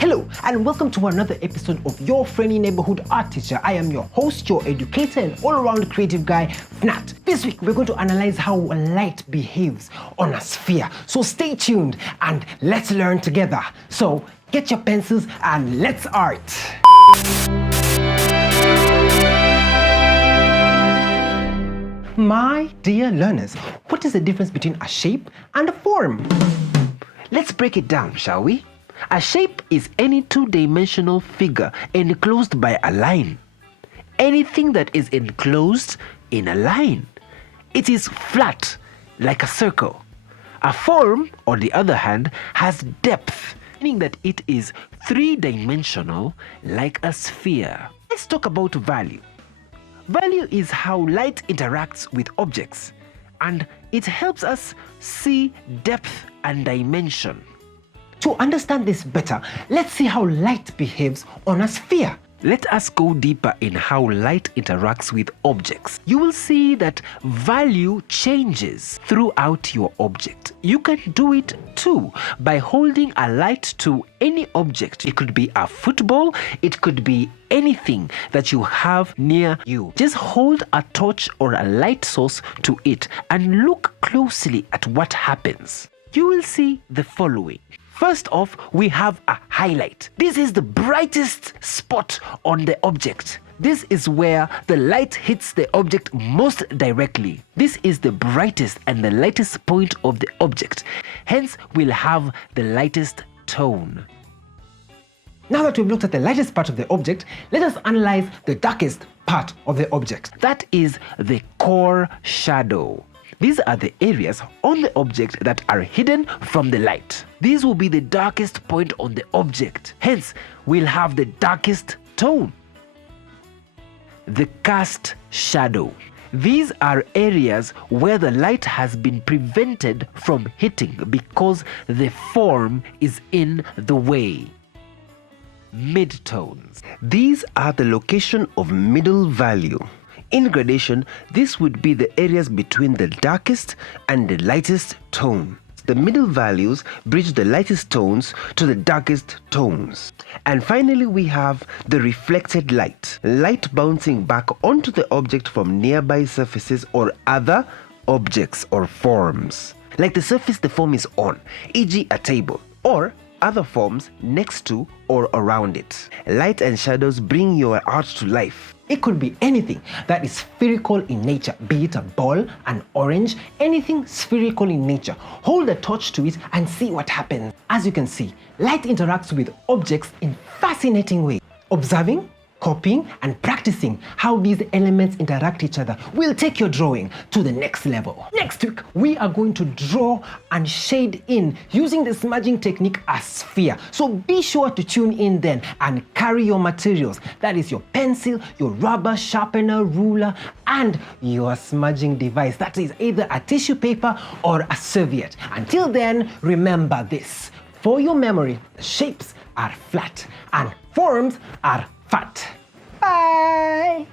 Hello and welcome to another episode of your Friendly Neighborhood Art Teacher. I am your host, your educator and all-around creative guy, Fnat. This week we're going to analyze how light behaves on a sphere. So stay tuned and let's learn together. So get your pencils and let's art. My dear learners, what is the difference between a shape and a form? Let's break it down, shall we? A shape is any two-dimensional figure enclosed by a line. Anything that is enclosed in a line. It is flat, like a circle. A form, on the other hand, has depth, meaning that it is three-dimensional, like a sphere. Let's talk about value. Value is how light interacts with objects, and it helps us see depth and dimension. To understand this better, let's see how light behaves on a sphere. Let us go deeper in how light interacts with objects. You will see that value changes throughout your object. You can do it too by holding a light to any object. It could be a football, it could be anything that you have near you. Just hold a torch or a light source to it and look closely at what happens. You will see the following. First off, we have a highlight. This is the brightest spot on the object. This is where the light hits the object most directly. This is the brightest and the lightest point of the object. Hence, we'll have the lightest tone. Now that we've looked at the lightest part of the object, let us analyze the darkest part of the object. That is the core shadow. These are the areas on the object that are hidden from the light. These will be the darkest point on the object. Hence, we'll have the darkest tone. The cast shadow. These are areas where the light has been prevented from hitting because the form is in the way. Midtones. These are the location of middle value. In gradation, this would be the areas between the darkest and the lightest tone. The middle values bridge the lightest tones to the darkest tones. And finally, we have the reflected light. Light bouncing back onto the object from nearby surfaces or other objects or forms. Like the surface the form is on, e.g. a table, or other forms next to or around it. Light and shadows bring your art to life. It could be anything that is spherical in nature, be it a ball, an orange, anything spherical in nature. Hold a torch to it and see what happens. As you can see, light interacts with objects in fascinating ways. Observing, copying, and practicing how these elements interact each other will take your drawing to the next level. Next week, we are going to draw and shade in using the smudging technique a sphere. So be sure to tune in then and carry your materials. That is your pencil, your rubber, sharpener, ruler, and your smudging device. That is either a tissue paper or a serviette. Until then, remember this. For your memory, shapes are flat and forms are fat. Bye!